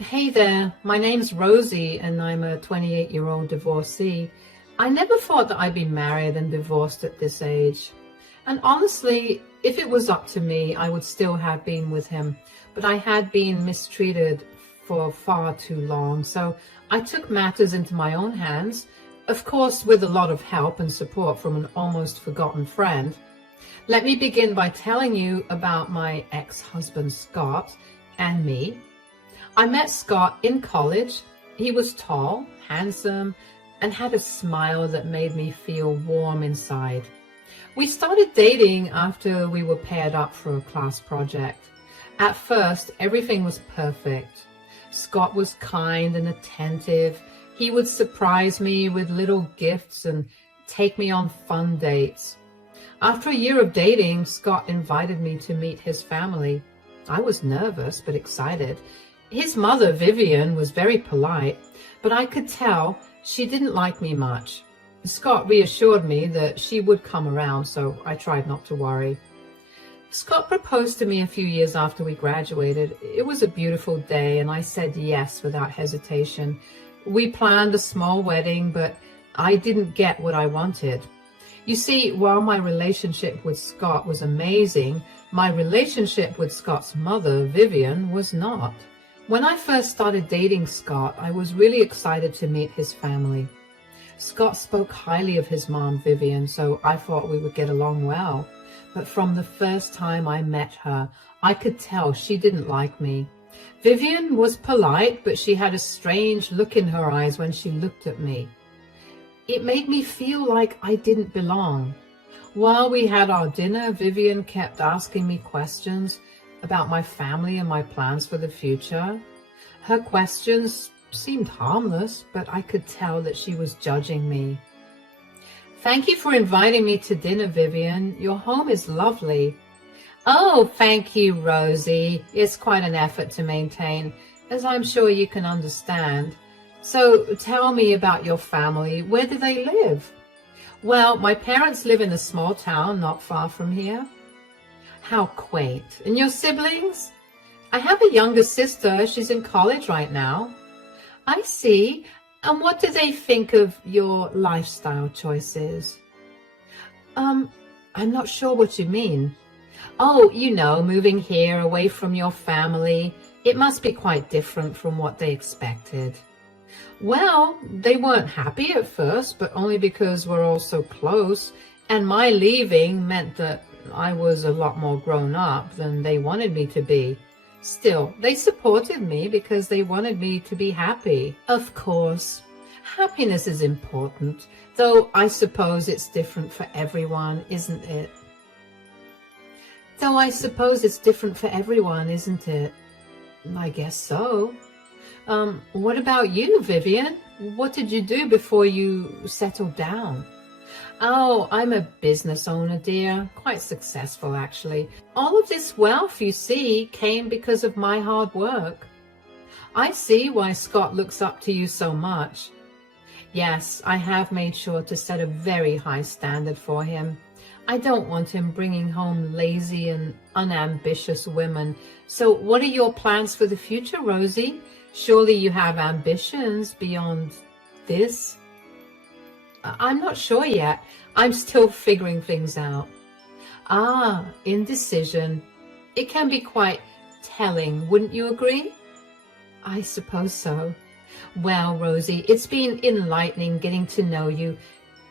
Hey there, my name's Rosie and I'm a 28-year-old divorcee. I never thought that I'd be married and divorced at this age. And honestly, if it was up to me, I would still have been with him. But I had been mistreated for far too long, so I took matters into my own hands, of course with a lot of help and support from an almost forgotten friend. Let me begin by telling you about my ex-husband Scott and me. I met Scott in college. He was tall, handsome, and had a smile that made me feel warm inside. We started dating after we were paired up for a class project. At first, everything was perfect. Scott was kind and attentive. He would surprise me with little gifts and take me on fun dates. After a year of dating, Scott invited me to meet his family. I was nervous but excited. His mother, Vivian, was very polite, but I could tell she didn't like me much. Scott reassured me that she would come around, so I tried not to worry. Scott proposed to me a few years after we graduated. It was a beautiful day, and I said yes without hesitation. We planned a small wedding, but I didn't get what I wanted. You see, while my relationship with Scott was amazing, my relationship with Scott's mother, Vivian, was not. When I first started dating Scott, I was really excited to meet his family. Scott spoke highly of his mom, Vivian, so I thought we would get along well. But from the first time I met her, I could tell she didn't like me. Vivian was polite, but she had a strange look in her eyes when she looked at me. It made me feel like I didn't belong. While we had our dinner, Vivian kept asking me questions about my family and my plans for the future. Her questions seemed harmless, but I could tell that she was judging me. Thank you for inviting me to dinner, Vivian. Your home is lovely. Oh, thank you, Rosie. It's quite an effort to maintain, as I'm sure you can understand. So tell me about your family. Where do they live? Well, my parents live in a small town not far from here. How quaint. And your siblings? I have a younger sister. She's in college right now. I see. And what do they think of your lifestyle choices? I'm not sure what you mean. Oh, you know, moving here away from your family. It must be quite different from what they expected. Well, they weren't happy at first, but only because we're all so close. And my leaving meant that I was a lot more grown up than they wanted me to be. Still, they supported me because they wanted me to be happy. Of course, happiness is important, though I suppose it's different for everyone, isn't it? I guess so. What about you, Vivian? What did you do before you settled down? Oh, I'm a business owner, dear. Quite successful, actually. All of this wealth, you see, came because of my hard work. I see why Scott looks up to you so much. Yes, I have made sure to set a very high standard for him. I don't want him bringing home lazy and unambitious women. So what are your plans for the future, Rosie? Surely you have ambitions beyond this? I'm not sure yet. I'm still figuring things out. Ah, indecision. It can be quite telling, wouldn't you agree? I suppose so. Well, Rosie, it's been enlightening getting to know you.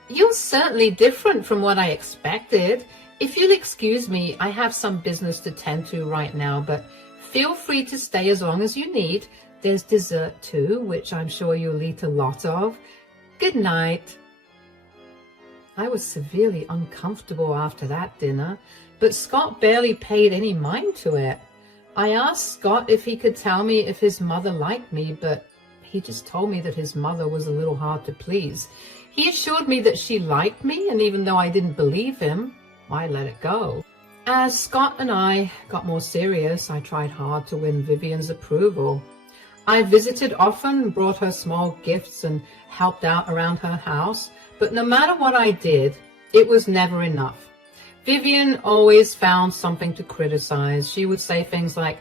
You're certainly different from what I expected. If you'll excuse me, I have some business to tend to right now, but feel free to stay as long as you need. There's dessert too, which I'm sure you'll eat a lot of. Good night. I was severely uncomfortable after that dinner, but Scott barely paid any mind to it. I asked Scott if he could tell me if his mother liked me, but he just told me that his mother was a little hard to please. He assured me that she liked me, and even though I didn't believe him, I let it go. As Scott and I got more serious, I tried hard to win Vivian's approval. I visited often, brought her small gifts, and helped out around her house. But no matter what I did, it was never enough. Vivian always found something to criticize. She would say things like,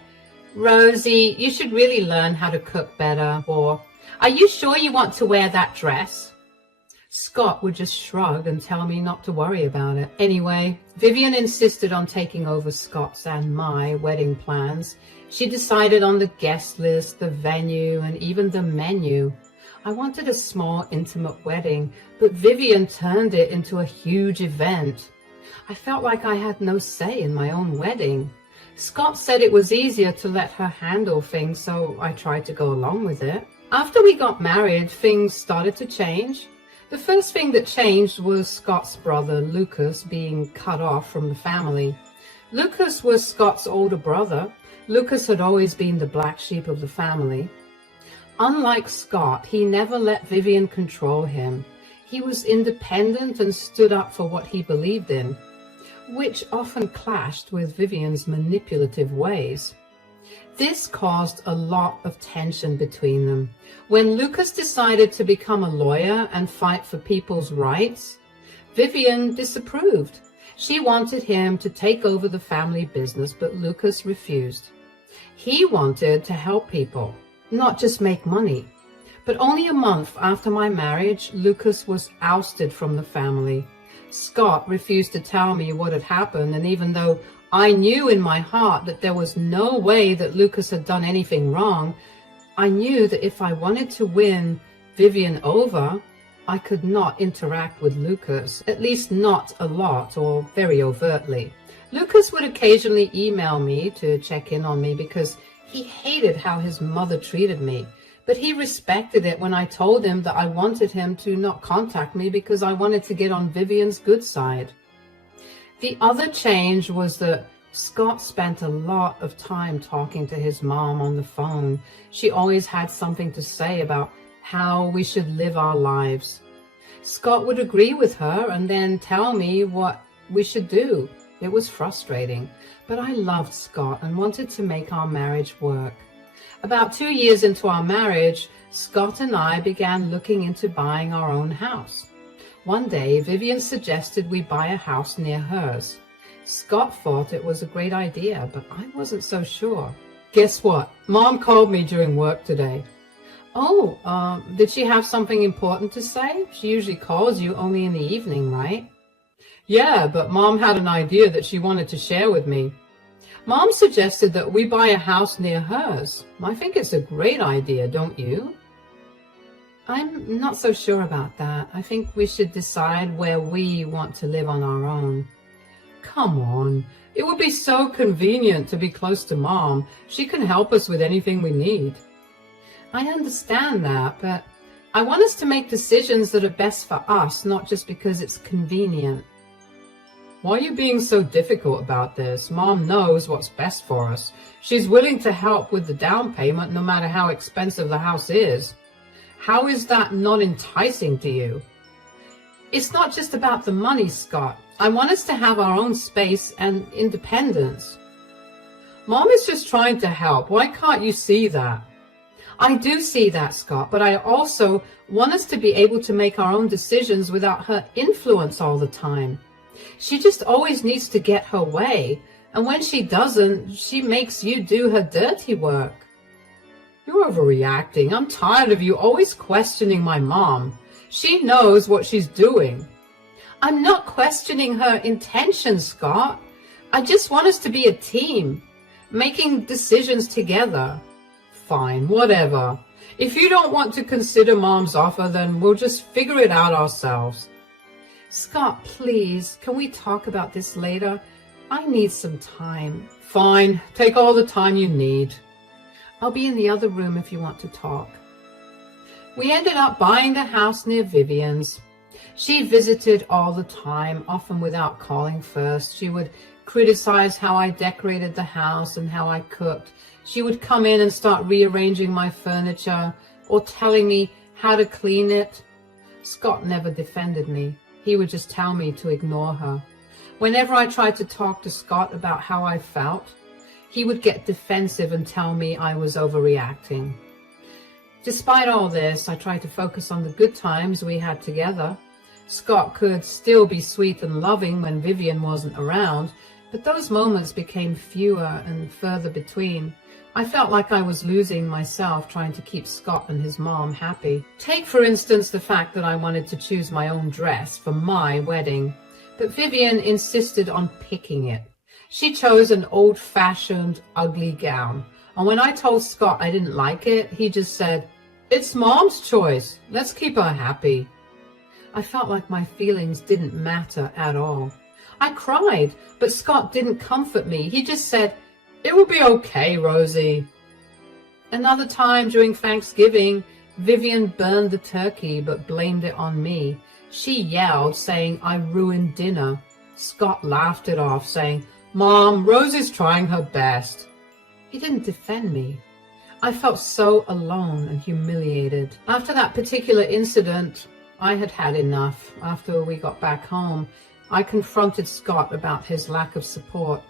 Rosie, you should really learn how to cook better. Or, are you sure you want to wear that dress? Scott would just shrug and tell me not to worry about it. Anyway, Vivian insisted on taking over Scott's and my wedding plans. She decided on the guest list, the venue, and even the menu. I wanted a small, intimate wedding, but Vivian turned it into a huge event. I felt like I had no say in my own wedding. Scott said it was easier to let her handle things, so I tried to go along with it. After we got married, things started to change. The first thing that changed was Scott's brother, Lucas, being cut off from the family. Lucas was Scott's older brother. Lucas had always been the black sheep of the family. Unlike Scott, he never let Vivian control him. He was independent and stood up for what he believed in, which often clashed with Vivian's manipulative ways. This caused a lot of tension between them. When Lucas decided to become a lawyer and fight for people's rights, Vivian disapproved. She wanted him to take over the family business, but Lucas refused. He wanted to help people, not just make money. But only a month after my marriage, Lucas was ousted from the family. Scott refused to tell me what had happened, and even though I knew in my heart that there was no way that Lucas had done anything wrong, I knew that if I wanted to win Vivian over, I could not interact with Lucas, at least not a lot or very overtly. Lucas would occasionally email me to check in on me because he hated how his mother treated me, but he respected it when I told him that I wanted him to not contact me because I wanted to get on Vivian's good side. The other change was that Scott spent a lot of time talking to his mom on the phone. She always had something to say about how we should live our lives. Scott would agree with her and then tell me what we should do. It was frustrating, but I loved Scott and wanted to make our marriage work. About 2 years into our marriage, Scott and I began looking into buying our own house. One day, Vivian suggested we buy a house near hers. Scott thought it was a great idea, but I wasn't so sure. Guess what? Mom called me during work today. Oh, did she have something important to say? She usually calls you only in the evening, right? Yeah, but Mom had an idea that she wanted to share with me. Mom suggested that we buy a house near hers. I think it's a great idea, don't you? I'm not so sure about that. I think we should decide where we want to live on our own. Come on. It would be so convenient to be close to Mom. She can help us with anything we need. I understand that, but I want us to make decisions that are best for us, not just because it's convenient. Why are you being so difficult about this? Mom knows what's best for us. She's willing to help with the down payment no matter how expensive the house is. How is that not enticing to you? It's not just about the money, Scott. I want us to have our own space and independence. Mom is just trying to help. Why can't you see that? I do see that, Scott, but I also want us to be able to make our own decisions without her influence all the time. She just always needs to get her way, and when she doesn't, she makes you do her dirty work. You're overreacting. I'm tired of you always questioning my mom. She knows what she's doing. I'm not questioning her intentions, Scott. I just want us to be a team, making decisions together. Fine, whatever. If you don't want to consider Mom's offer, then we'll just figure it out ourselves. Scott, please, can we talk about this later? I need some time. Fine, take all the time you need. I'll be in the other room if you want to talk. We ended up buying a house near Vivian's. She visited all the time, often without calling first. She would criticize how I decorated the house and how I cooked. She would come in and start rearranging my furniture or telling me how to clean it. Scott never defended me. He would just tell me to ignore her. Whenever I tried to talk to Scott about how I felt, he would get defensive and tell me I was overreacting. Despite all this, I tried to focus on the good times we had together. Scott could still be sweet and loving when Vivian wasn't around, but those moments became fewer and further between. I felt like I was losing myself trying to keep Scott and his mom happy. Take, for instance, the fact that I wanted to choose my own dress for my wedding, but Vivian insisted on picking it. She chose an old-fashioned, ugly gown, and when I told Scott I didn't like it, he just said, "It's Mom's choice. Let's keep her happy." I felt like my feelings didn't matter at all. I cried, but Scott didn't comfort me. He just said, "It will be okay, Rosie." Another time during Thanksgiving, Vivian burned the turkey but blamed it on me. She yelled, saying I ruined dinner. Scott laughed it off, saying, "Mom, Rosie's trying her best." He didn't defend me. I felt so alone and humiliated. After that particular incident, I had had enough. After we got back home, I confronted Scott about his lack of support.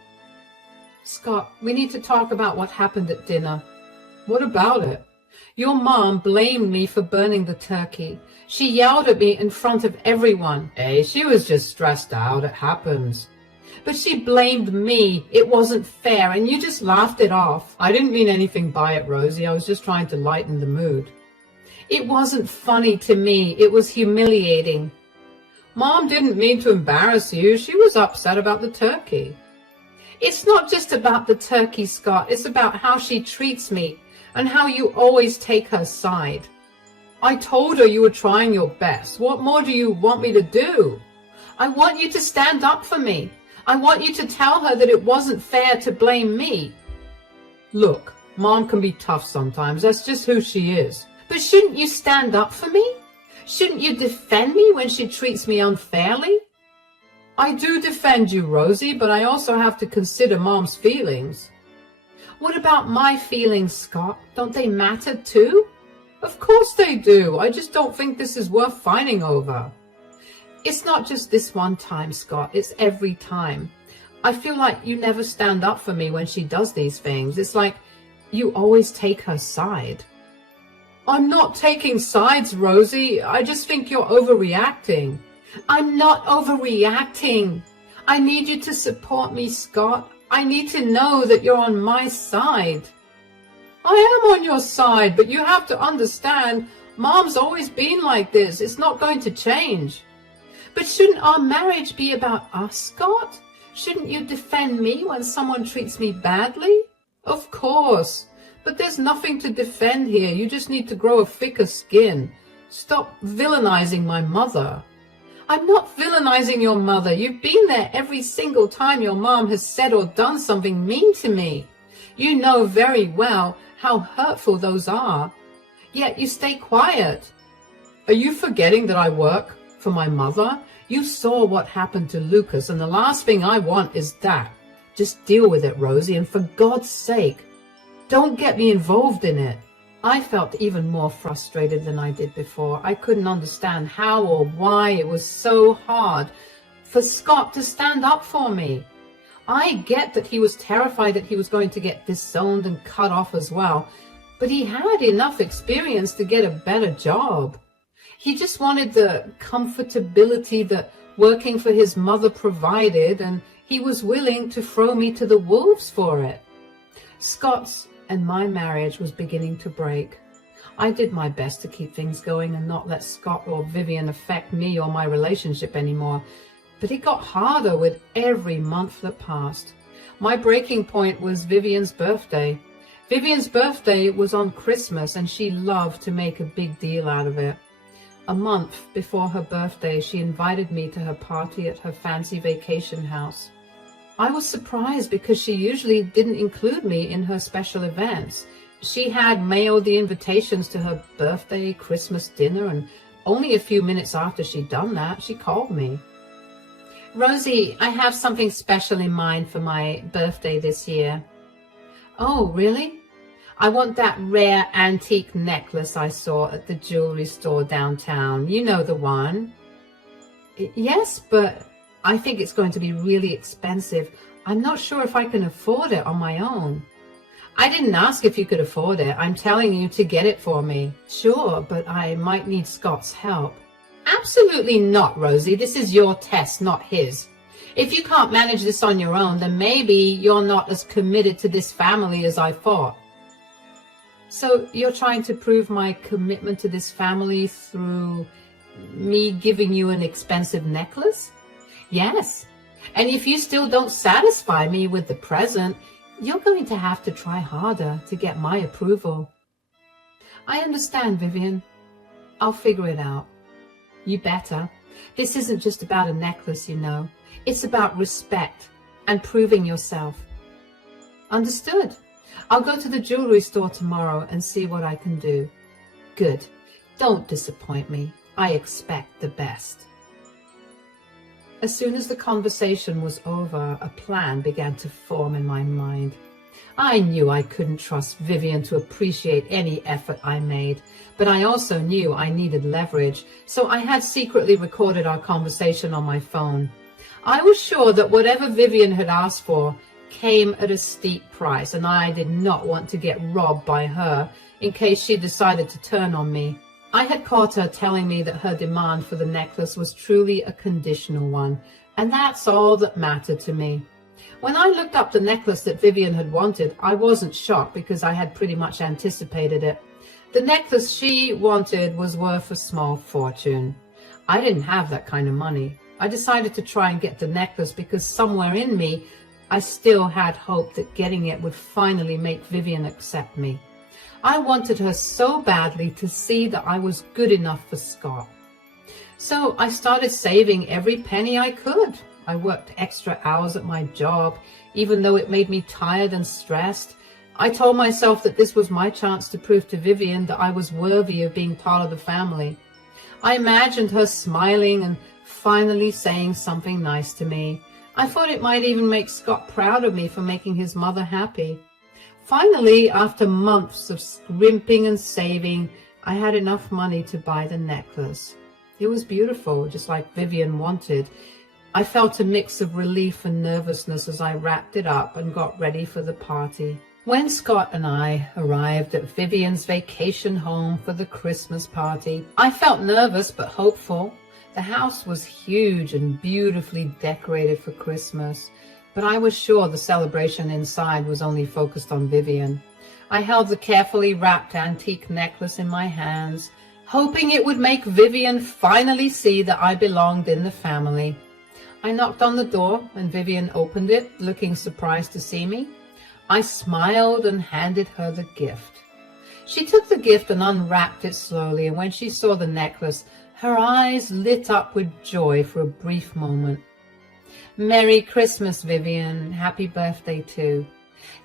"Scott, we need to talk about what happened at dinner." "What about it?" "Your mom blamed me for burning the turkey. She yelled at me in front of everyone." "Hey, she was just stressed out. It happens." "But she blamed me. It wasn't fair, and you just laughed it off." "I didn't mean anything by it, Rosie. I was just trying to lighten the mood." "It wasn't funny to me. It was humiliating." "Mom didn't mean to embarrass you. She was upset about the turkey." "It's not just about the turkey, Scott. It's about how she treats me and how you always take her side." "I told her you were trying your best. What more do you want me to do?" "I want you to stand up for me. I want you to tell her that it wasn't fair to blame me." "Look, Mom can be tough sometimes. That's just who she is." "But shouldn't you stand up for me? Shouldn't you defend me when she treats me unfairly?" "I do defend you, Rosie, but I also have to consider Mom's feelings." "What about my feelings, Scott? Don't they matter too?" "Of course they do. I just don't think this is worth fighting over." "It's not just this one time, Scott. It's every time. I feel like you never stand up for me when she does these things. It's like you always take her side." "I'm not taking sides, Rosie. I just think you're overreacting." "I'm not overreacting. I need you to support me, Scott. I need to know that you're on my side." "I am on your side, but you have to understand, Mom's always been like this. It's not going to change." "But shouldn't our marriage be about us, Scott? Shouldn't you defend me when someone treats me badly?" "Of course. But there's nothing to defend here. You just need to grow a thicker skin. Stop villainizing my mother." "I'm not villainizing your mother. You've been there every single time your mom has said or done something mean to me. You know very well how hurtful those are. Yet you stay quiet." "Are you forgetting that I work for my mother? You saw what happened to Lucas, and the last thing I want is that. Just deal with it, Rosie, and for God's sake, don't get me involved in it." I felt even more frustrated than I did before. I couldn't understand how or why it was so hard for Scott to stand up for me. I get that he was terrified that he was going to get disowned and cut off as well, but he had enough experience to get a better job. He just wanted the comfortability that working for his mother provided, and he was willing to throw me to the wolves for it. Scott's and my marriage was beginning to break. I did my best to keep things going and not let Scott or Vivian affect me or my relationship anymore, but it got harder with every month that passed. My breaking point was Vivian's birthday. Vivian's birthday was on Christmas, and she loved to make a big deal out of it. A month before her birthday, she invited me to her party at her fancy vacation house. I was surprised because she usually didn't include me in her special events. She had mailed the invitations to her birthday, Christmas dinner, and only a few minutes after she'd done that, she called me. "Rosie, I have something special in mind for my birthday this year." "Oh, really?" "I want that rare antique necklace I saw at the jewelry store downtown. You know the one." "Yes, but I think it's going to be really expensive. I'm not sure if I can afford it on my own." "I didn't ask if you could afford it. I'm telling you to get it for me." "Sure, but I might need Scott's help." "Absolutely not, Rosie. This is your test, not his. If you can't manage this on your own, then maybe you're not as committed to this family as I thought. So you're trying to prove my commitment to this family through me giving you an expensive necklace? Yes. And if you still don't satisfy me with the present, you're going to have to try harder to get my approval. I understand, Vivian. I'll figure it out. You better. This isn't just about a necklace, you know. It's about respect and proving yourself. Understood. I'll go to the jewelry store tomorrow and see what I can do. Good. Don't disappoint me. I expect the best. As soon as the conversation was over, a plan began to form in my mind. I knew I couldn't trust Vivian to appreciate any effort I made, but I also knew I needed leverage, so I had secretly recorded our conversation on my phone. I was sure that whatever Vivian had asked for came at a steep price, and I did not want to get robbed by her in case she decided to turn on me. I had caught her telling me that her demand for the necklace was truly a conditional one, and that's all that mattered to me. When I looked up the necklace that Vivian had wanted, I wasn't shocked because I had pretty much anticipated it. The necklace she wanted was worth a small fortune. I didn't have that kind of money. I decided to try and get the necklace because somewhere in me, I still had hope that getting it would finally make Vivian accept me. I wanted her so badly to see that I was good enough for Scott. So I started saving every penny I could. I worked extra hours at my job, even though it made me tired and stressed. I told myself that this was my chance to prove to Vivian that I was worthy of being part of the family. I imagined her smiling and finally saying something nice to me. I thought it might even make Scott proud of me for making his mother happy. Finally, after months of scrimping and saving, I had enough money to buy the necklace. It was beautiful, just like Vivian wanted. I felt a mix of relief and nervousness as I wrapped it up and got ready for the party. When Scott and I arrived at Vivian's vacation home for the Christmas party, I felt nervous but hopeful. The house was huge and beautifully decorated for Christmas, but I was sure the celebration inside was only focused on Vivian. I held the carefully wrapped antique necklace in my hands, hoping it would make Vivian finally see that I belonged in the family. I knocked on the door and Vivian opened it, looking surprised to see me. I smiled and handed her the gift. She took the gift and unwrapped it slowly, and when she saw the necklace, her eyes lit up with joy for a brief moment. Merry Christmas, Vivian. Happy birthday, too.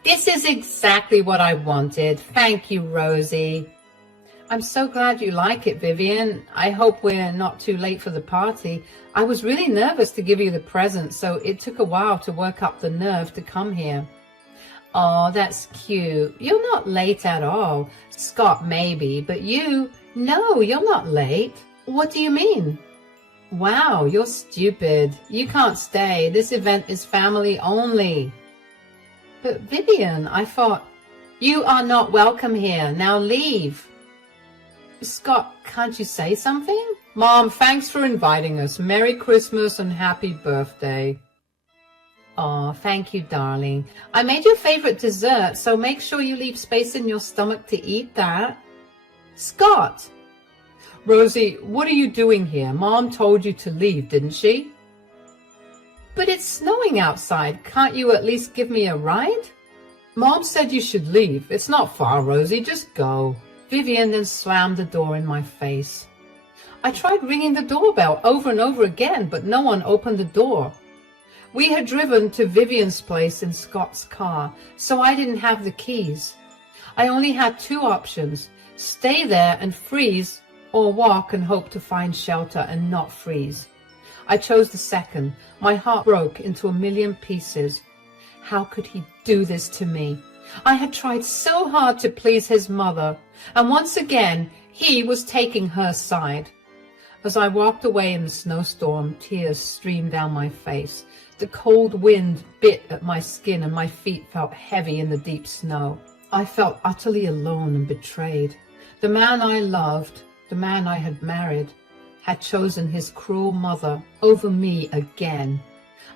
This is exactly what I wanted. Thank you, Rosie. I'm so glad you like it, Vivian. I hope we're not too late for the party. I was really nervous to give you the present, so it took a while to work up the nerve to come here. Oh, that's cute. You're not late at all. Scott, maybe, but you? No, you're not late. What do you mean? Wow, you're stupid. You can't stay. This event is family only. But Vivian, I thought, you are not welcome here. Now leave. Scott, can't you say something? Mom, thanks for inviting us. Merry Christmas and happy birthday. Oh, thank you, darling. I made your favorite dessert, so make sure you leave space in your stomach to eat that. Scott! Rosie, what are you doing here? Mom told you to leave, didn't she? But it's snowing outside. Can't you at least give me a ride? Mom said you should leave. It's not far, Rosie. Just go. Vivian then slammed the door in my face. I tried ringing the doorbell over and over again, but no one opened the door. We had driven to Vivian's place in Scott's car, so I didn't have the keys. I only had two options: stay there and freeze, or walk and hope to find shelter and not freeze. I chose the second. My heart broke into a million pieces. How could he do this to me? I had tried so hard to please his mother, and once again he was taking her side. As I walked away in the snowstorm, tears streamed down my face. The cold wind bit at my skin and my feet felt heavy in the deep snow. I felt utterly alone and betrayed. The man I loved, the man I had married, had chosen his cruel mother over me again.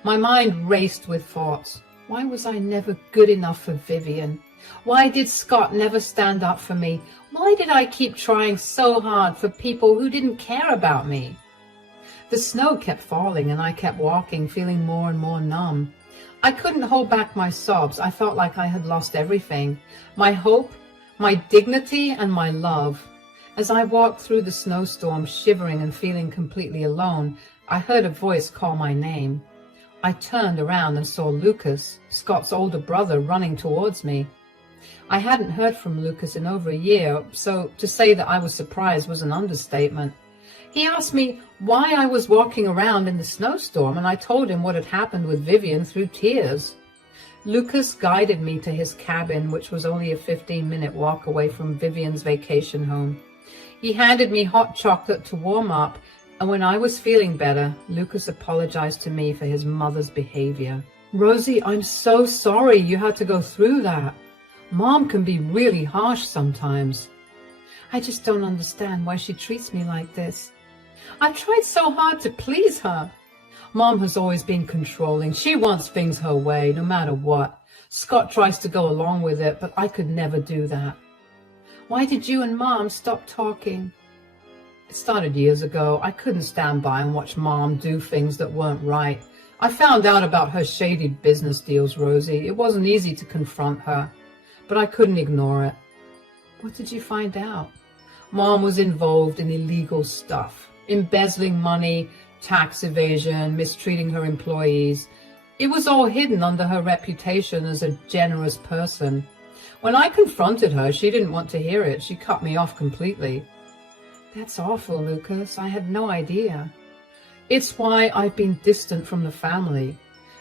My mind raced with thoughts. Why was I never good enough for Vivian? Why did Scott never stand up for me? Why did I keep trying so hard for people who didn't care about me? The snow kept falling and I kept walking, feeling more and more numb. I couldn't hold back my sobs. I felt like I had lost everything. My hope, my dignity, and my love. As I walked through the snowstorm, shivering and feeling completely alone, I heard a voice call my name. I turned around and saw Lucas, Scott's older brother, running towards me. I hadn't heard from Lucas in over a year, so to say that I was surprised was an understatement. He asked me why I was walking around in the snowstorm, and I told him what had happened with Vivian through tears. Lucas guided me to his cabin, which was only a 15-minute walk away from Vivian's vacation home. He handed me hot chocolate to warm up, and when I was feeling better, Lucas apologized to me for his mother's behavior. "Rosie, I'm so sorry you had to go through that. Mom can be really harsh sometimes. I just don't understand why she treats me like this. I've tried so hard to please her. Mom has always been controlling. She wants things her way, no matter what. Scott tries to go along with it, but I could never do that. Why did you and Mom stop talking?" It started years ago. I couldn't stand by and watch Mom do things that weren't right. I found out about her shady business deals, Rosie. It wasn't easy to confront her, but I couldn't ignore it. "What did you find out?" "Mom was involved in illegal stuff, embezzling money, tax evasion, mistreating her employees. It was all hidden under her reputation as a generous person. When I confronted her, she didn't want to hear it. She cut me off completely." "That's awful, Lucas. I had no idea." "It's why I've been distant from the family.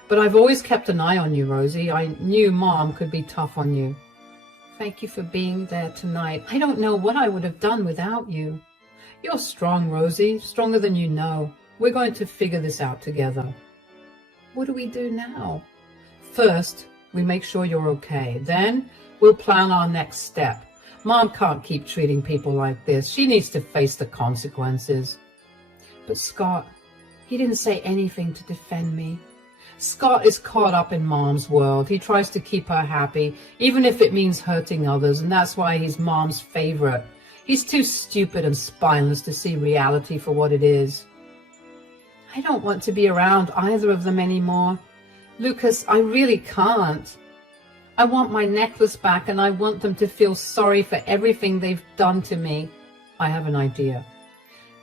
But I've always kept an eye on you, Rosie. I knew Mom could be tough on you." "Thank you for being there tonight. I don't know what I would have done without you." "You're strong, Rosie, stronger than you know. We're going to figure this out together." "What do we do now?" "First, we make sure you're okay. Then we'll plan our next step. Mom can't keep treating people like this. She needs to face the consequences." "But Scott, he didn't say anything to defend me." "Scott is caught up in Mom's world. He tries to keep her happy, even if it means hurting others, and that's why he's Mom's favorite. He's too stupid and spineless to see reality for what it is." "I don't want to be around either of them anymore. Lucas, I really can't. I want my necklace back, and I want them to feel sorry for everything they've done to me." "I have an idea."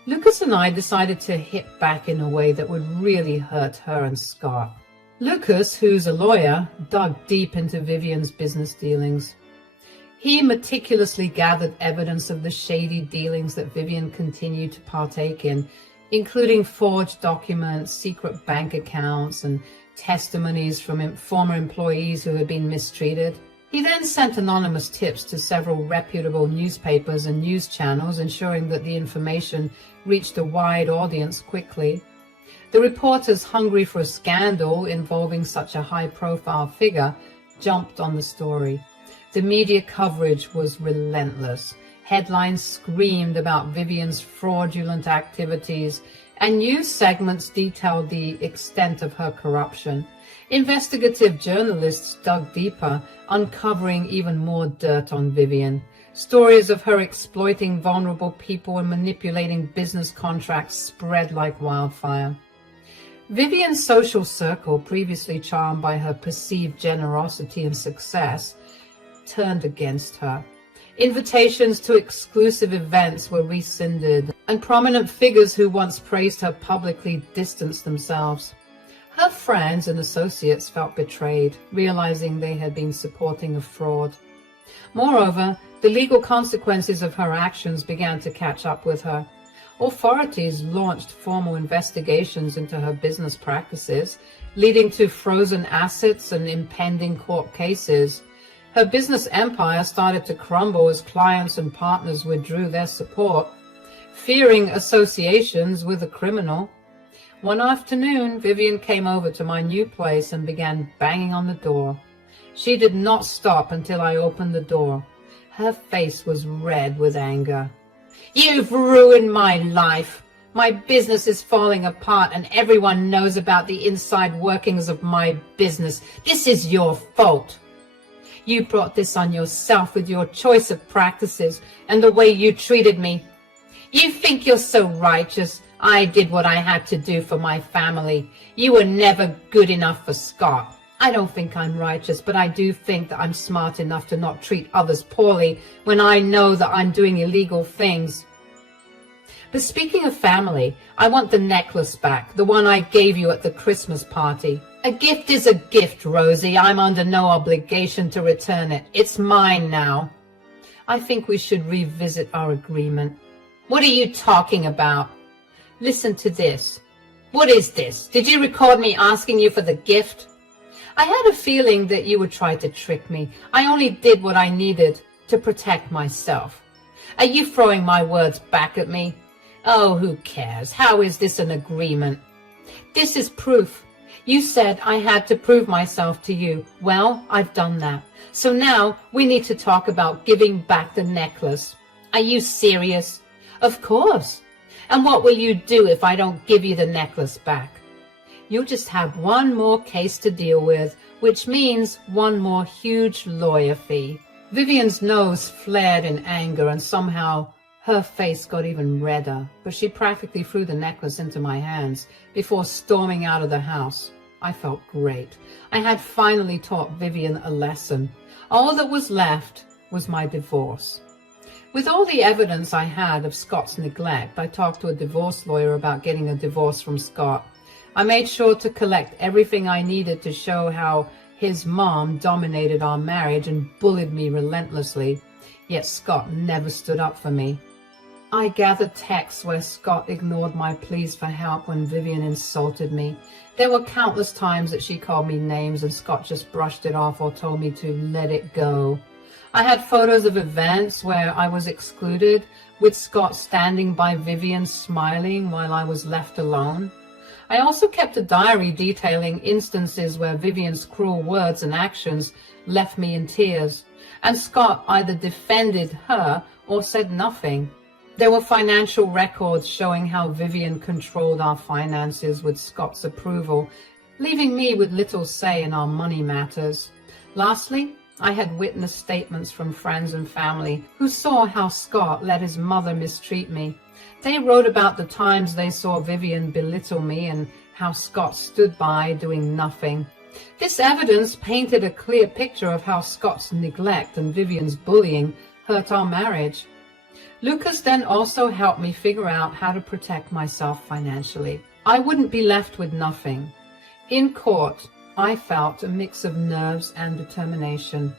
Lucas and I decided to hit back in a way that would really hurt her and Scott. Lucas, who's a lawyer, dug deep into Vivian's business dealings. He meticulously gathered evidence of the shady dealings that Vivian continued to partake in, including forged documents, secret bank accounts, and testimonies from former employees who had been mistreated. He then sent anonymous tips to several reputable newspapers and news channels, ensuring that the information reached a wide audience quickly. The reporters, hungry for a scandal involving such a high-profile figure, jumped on the story. The media coverage was relentless. Headlines screamed about Vivian's fraudulent activities, and news segments detailed the extent of her corruption. Investigative journalists dug deeper, uncovering even more dirt on Vivian. Stories of her exploiting vulnerable people and manipulating business contracts spread like wildfire. Vivian's social circle, previously charmed by her perceived generosity and success, turned against her. Invitations to exclusive events were rescinded, and prominent figures who once praised her publicly distanced themselves. Her friends and associates felt betrayed, realizing they had been supporting a fraud. Moreover, the legal consequences of her actions began to catch up with her. Authorities launched formal investigations into her business practices, leading to frozen assets and impending court cases. Her business empire started to crumble as clients and partners withdrew their support, fearing associations with a criminal. One afternoon, Vivian came over to my new place and began banging on the door. She did not stop until I opened the door. Her face was red with anger. "You've ruined my life. My business is falling apart, and everyone knows about the inside workings of my business. This is your fault. You brought this on yourself with your choice of practices and the way you treated me. You think you're so righteous. I did what I had to do for my family. You were never good enough for Scott. I don't think I'm righteous, but I do think that I'm smart enough to not treat others poorly when I know that I'm doing illegal things. But speaking of family, I want the necklace back, the one I gave you at the Christmas party. A gift is a gift, Rosie. I'm under no obligation to return it. It's mine now. I think we should revisit our agreement. What are you talking about? Listen to this. What is this? Did you record me asking you for the gift? I had a feeling that you would try to trick me. I only did what I needed to protect myself. Are you throwing my words back at me? Oh, who cares? How is this an agreement? This is proof. You said I had to prove myself to you. Well, I've done that. So now we need to talk about giving back the necklace. Are you serious? Of course. And what will you do if I don't give you the necklace back? You'll just have one more case to deal with, which means one more huge lawyer fee. Vivian's nose flared in anger, and somehow her face got even redder, but she practically threw the necklace into my hands before storming out of the house. I felt great. I had finally taught Vivian a lesson. All that was left was my divorce. With all the evidence I had of Scott's neglect, I talked to a divorce lawyer about getting a divorce from Scott. I made sure to collect everything I needed to show how his mom dominated our marriage and bullied me relentlessly, yet Scott never stood up for me. I gathered texts where Scott ignored my pleas for help when Vivian insulted me. There were countless times that she called me names and Scott just brushed it off or told me to let it go. I had photos of events where I was excluded, with Scott standing by Vivian smiling while I was left alone. I also kept a diary detailing instances where Vivian's cruel words and actions left me in tears, and Scott either defended her or said nothing. There were financial records showing how Vivian controlled our finances with Scott's approval, leaving me with little say in our money matters. Lastly, I had witnessed statements from friends and family who saw how Scott let his mother mistreat me. They wrote about the times they saw Vivian belittle me and how Scott stood by doing nothing. This evidence painted a clear picture of how Scott's neglect and Vivian's bullying hurt our marriage. Lucas then also helped me figure out how to protect myself financially. I wouldn't be left with nothing. In court, I felt a mix of nerves and determination.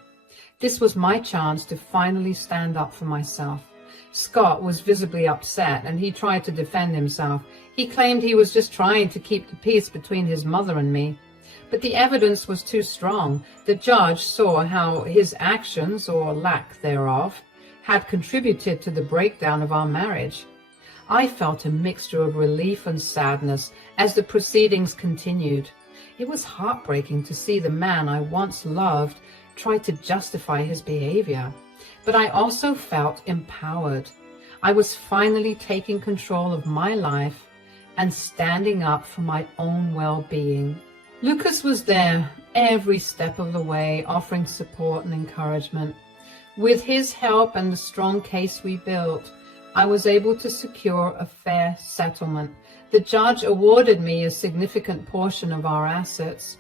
This was my chance to finally stand up for myself. Scott was visibly upset and he tried to defend himself. He claimed he was just trying to keep the peace between his mother and me. But the evidence was too strong. The judge saw how his actions, or lack thereof, had contributed to the breakdown of our marriage. I felt a mixture of relief and sadness as the proceedings continued. It was heartbreaking to see the man I once loved try to justify his behavior. But I also felt empowered. I was finally taking control of my life and standing up for my own well-being. Lucas was there every step of the way, offering support and encouragement. With his help and the strong case we built, I was able to secure a fair settlement. The judge awarded me a significant portion of our assets.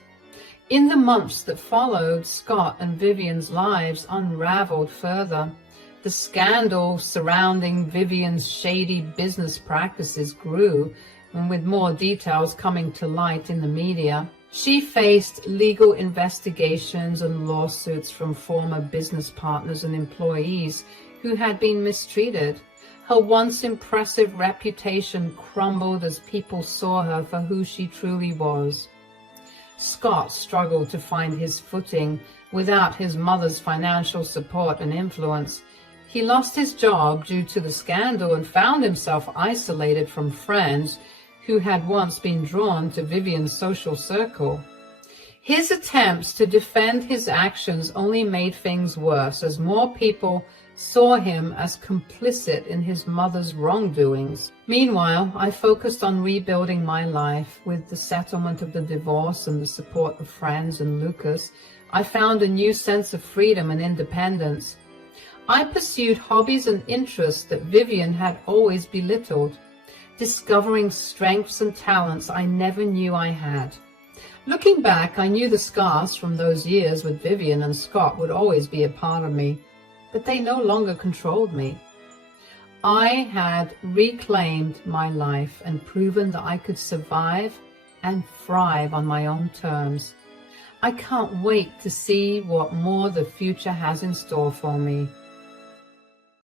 In the months that followed, Scott and Vivian's lives unraveled further. The scandal surrounding Vivian's shady business practices grew, and with more details coming to light in the media. She faced legal investigations and lawsuits from former business partners and employees who had been mistreated. Her once impressive reputation crumbled as people saw her for who she truly was. Scott struggled to find his footing without his mother's financial support and influence. He lost his job due to the scandal and found himself isolated from friends who had once been drawn to Vivian's social circle. His attempts to defend his actions only made things worse as more people saw him as complicit in his mother's wrongdoings. Meanwhile, I focused on rebuilding my life. With the settlement of the divorce and the support of friends and Lucas, I found a new sense of freedom and independence. I pursued hobbies and interests that Vivian had always belittled, discovering strengths and talents I never knew I had. Looking back, I knew the scars from those years with Vivian and Scott would always be a part of me, but they no longer controlled me. I had reclaimed my life and proven that I could survive and thrive on my own terms. I can't wait to see what more the future has in store for me.